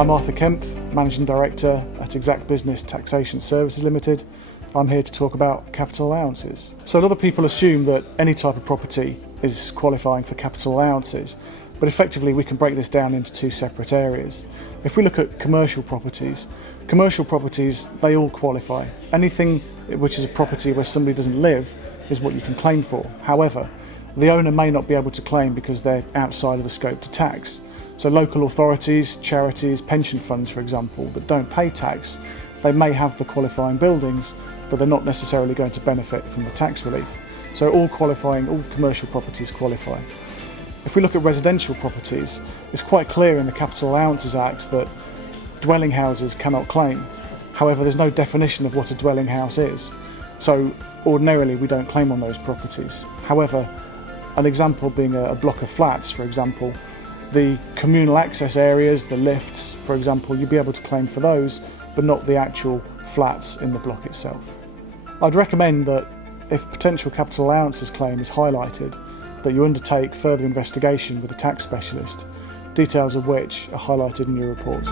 I'm Arthur Kemp, Managing Director at Exact Business Taxation Services Limited. I'm here to talk about capital allowances. So a lot of people assume that any type of property is qualifying for capital allowances, but effectively we can break this down into two separate areas. If we look at commercial properties, they all qualify. Anything which is a property where somebody doesn't live is what you can claim for. However, the owner may not be able to claim because they're outside of the scope to tax. So local authorities, charities, pension funds, for example, that don't pay tax, they may have the qualifying buildings, but they're not necessarily going to benefit from the tax relief. So all commercial properties qualify. If we look at residential properties, it's quite clear in the Capital Allowances Act that dwelling houses cannot claim. However, there's no definition of what a dwelling house is. So ordinarily we don't claim on those properties. However, an example being a block of flats, for example, the communal access areas, the lifts, for example, you'd be able to claim for those, but not the actual flats in the block itself. I'd recommend that if potential capital allowances claim is highlighted, that you undertake further investigation with a tax specialist, details of which are highlighted in your report.